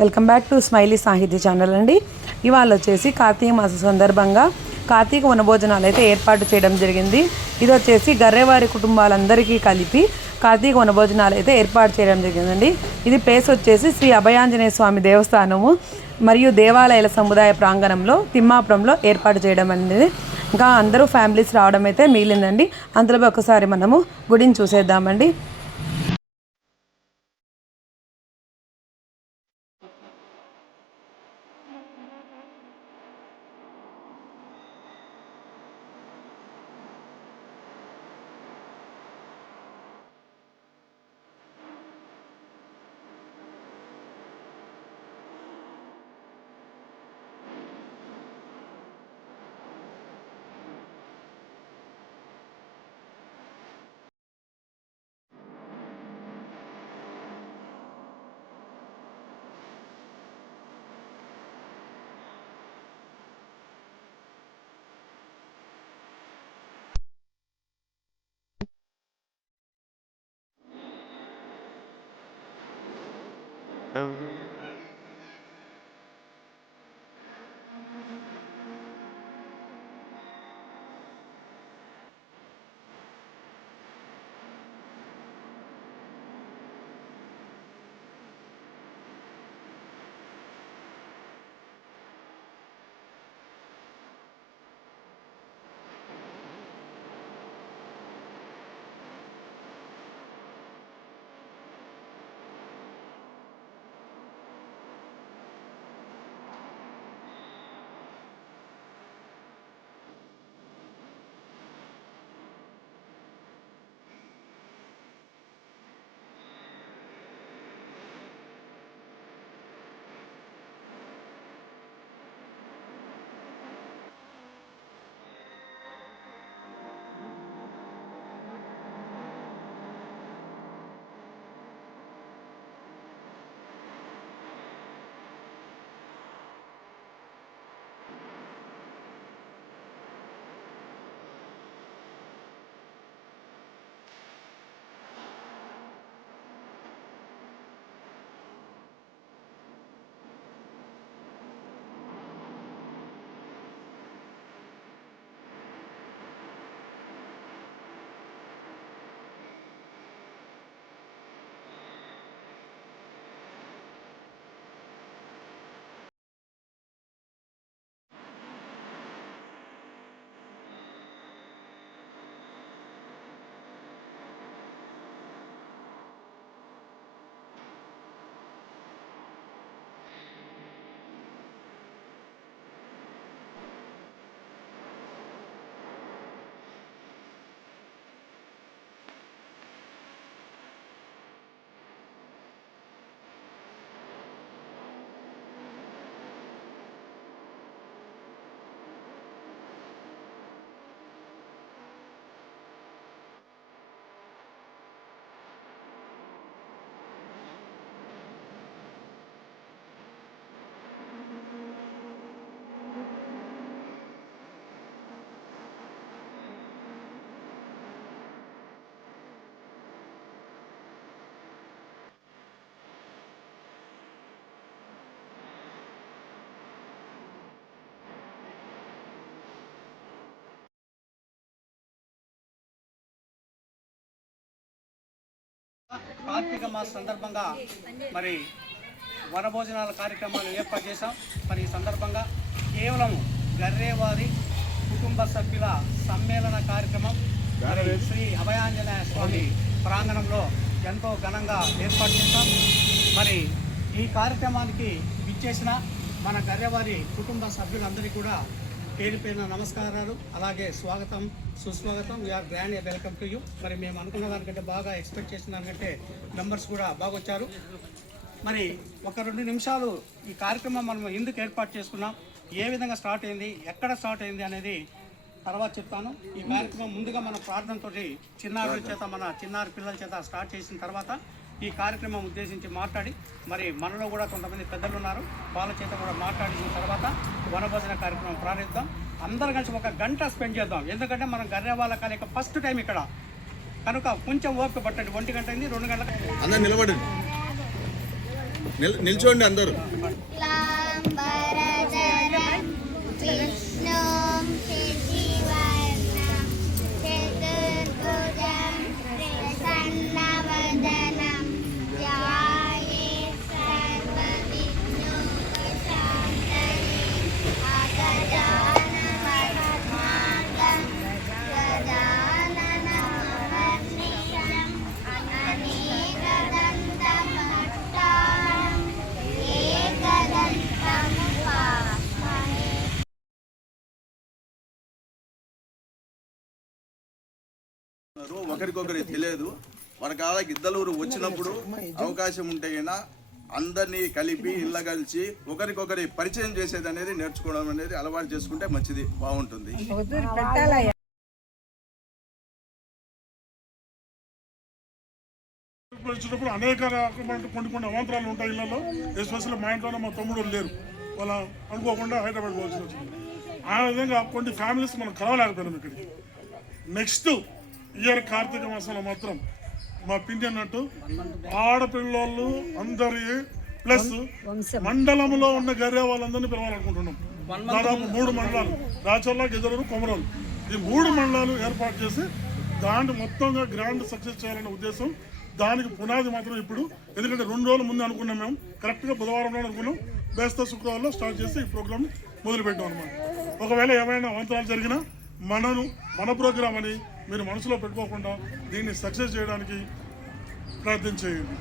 Welcome back to Smiley Sahitya channel అండి. ఇవాళ వచ్చేసి కార్తీక మాస సందర్భంగా కార్తీక వనభోజనాలు అయితే ఏర్పాటు చేయడం జరిగింది. ఇది వచ్చేసి గర్రెవారి కుటుంబాలందరికీ కలిపి కార్తీక వనభోజనాలు అయితే ఏర్పాటు చేయడం జరిగిందండి. ఇది ప్లేస్ వచ్చేసి శ్రీ అభయాంజనేయ స్వామి దేవస్థానము మరియు దేవాలయాల సముదాయ ప్రాంగణంలో తిమ్మాపురంలో ఏర్పాటు చేయడం అనేది ఇంకా అందరూ ఫ్యామిలీస్ రావడం అయితే మిగిలిందండి. అందులో ఒకసారి మనము గుడిని చూసేద్దామండి. 嗯。కార్తీక మాస సందర్భంగా మరి వనభోజనాల కార్యక్రమాలు ఏర్పాటు చేశాం. మరి ఈ సందర్భంగా కేవలం గర్రేవారి కుటుంబ సభ్యుల సమ్మేళన కార్యక్రమం మరి శ్రీ అభయాంజనేయ స్వామి ప్రాంగణంలో ఎంతో ఘనంగా ఏర్పాటు చేశాం. మరి ఈ కార్యక్రమానికి విచ్చేసిన మన గర్రెవారి కుటుంబ సభ్యులందరికీ కూడా పేరు పేరున నమస్కారాలు. అలాగే స్వాగతం సుస్వాగతం. We are grand welcome to you మరి మేము అనుకున్న దానికంటే బాగా ఎక్స్పెక్ట్ చేసిన దానికంటే మెంబర్స్ కూడా బాగా వచ్చారు మరి ఒక రెండు నిమిషాలు ఈ కార్యక్రమం మనం ఎందుకు ఏర్పాటు చేసుకున్నాం? ఏ విధంగా స్టార్ట్ అయింది? ఎక్కడ స్టార్ట్ అయింది అనేది తర్వాత చెప్తాను. ఈ కార్యక్రమం ముందుగా మన ప్రార్థనతో చిన్నారుల చేత మన చిన్నారి పిల్లల చేత స్టార్ట్ చేసిన తర్వాత ఈ కార్యక్రమం ఉద్దేశించి మాట్లాడి మరి మనలో కూడా కొంతమంది పెద్దలు ఉన్నారు వాళ్ళ చేత కూడా మాట్లాడిన తర్వాత వనభోజన కార్యక్రమం ప్రారంభిద్దాం. అందరు కలిసి ఒక గంట స్పెండ్ చేద్దాం. ఎందుకంటే మనం గర్రె కాలేక ఫస్ట్ టైం ఇక్కడ. కనుక కొంచెం ఓపిక పట్టండి. ఒంటి గంట అయింది రెండు గంటల అందరు నిలబడండి. నిల్చోండి అందరూ. ఒకరికొకరికి ఒకరికొకరి తెలియదు. మనకాల కాళ్ళకి ఇద్దరు వచ్చినప్పుడు అవకాశం ఉంటే అయినా అందరినీ కలిపి ఇళ్ళ కలిసి ఒకరికొకరి పరిచయం చేసేది అనేది నేర్చుకోవడం అనేది అలవాటు చేసుకుంటే మంచిది బాగుంటుంది. వచ్చినప్పుడు అనేక రకమైన కొన్ని కొన్ని అవాంతరాలు ఉంటాయి ఇళ్ళలో ఎస్పెషల్లీ మా ఇంట్లోనే మా తమ్ముడు లేరు. వాళ్ళ అనుకోకుండా హైదరాబాద్ పోవాల్సి వచ్చింది. ఆ విధంగా కొన్ని ఫ్యామిలీస్ మనం కలవలేకపోయినాం ఇక్కడికి. నెక్స్ట్ ఇయర్ కార్తీక మాసంలో మాత్రం మా పిండి అన్నట్టు ఆడపిల్లోళ్ళు అందరి ప్లస్ మండలంలో ఉన్న గర్రె వాళ్ళందరినీ పిలవాలనుకుంటున్నాం. దాదాపు మూడు మండలాలు. రాచర్ల గెదరూరు కొమరోలు. ఈ మూడు మండలాలు ఏర్పాటు చేసి దాన్ని మొత్తంగా గ్రాండ్ సక్సెస్ చేయాలనే ఉద్దేశం. దానికి పునాది మాత్రం ఇప్పుడు. ఎందుకంటే రెండు రోజుల ముందు అనుకున్నాం మేము. కరెక్ట్గా బుధవారం నాడు అనుకున్నాం. బేస్త శుక్రవారంలో స్టార్ట్ చేసి ఈ ప్రోగ్రామ్ మొదలు పెట్టాం అనమాట ఒకవేళ ఏమైనా అవంతరాలు జరిగినా మనను మన ప్రోగ్రామ్ అని మీరు మనసులో పెట్టుకోకుండా దీన్ని సక్సెస్ చేయడానికి ప్రయత్నం చేయండి.